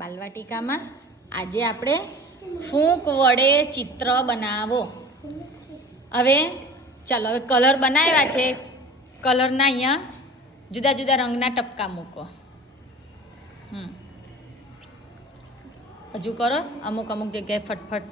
બાલવાટિકામાં આજે આપણે ફૂંક વડે ચિત્ર બનાવો. હવે ચાલો, હવે કલર બનાવ્યા છે. કલરના અહીંયા જુદા જુદા રંગના ટપકા મૂકો. હજુ કરો, અમુક અમુક જગ્યાએ ફટફટ.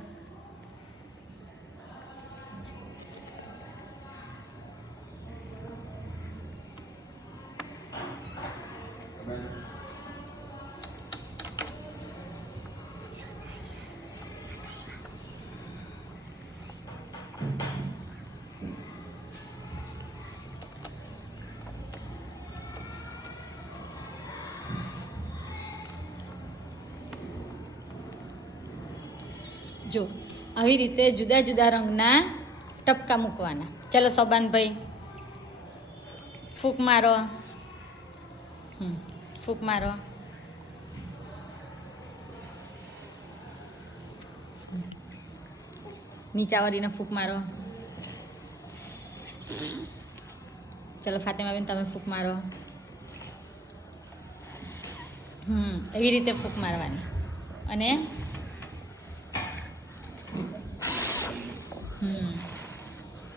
જો આવી રીતે જુદા જુદા રંગના ટપકા મૂકવાના. ચાલો સોબાનભાઈ, ફૂંક મારો. ફૂંક મારો. નીચાવાળીને ફૂંક મારો. ચાલો ફાતિમાબેન, તમે ફૂંક મારો. એવી રીતે ફૂંક મારવાની. અને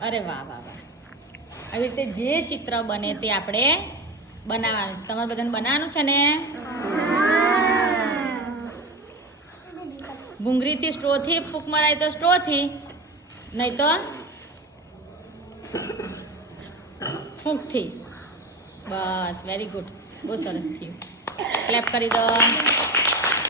અરે વાહ વાહ વાહ. આવી રીતે જે ચિત્ર બને તે આપણે બનાવવાનું. તમારે બધાને બનાવવાનું છે ને? ભૂંગળીથી સ્ટ્રોથી ફૂંક મરાય તો સ્ટ્રોથી, નહીં તો ફૂંકથી. બસ, વેરી ગુડ, બહુ સરસ થયું. ક્લેપ કરી દો.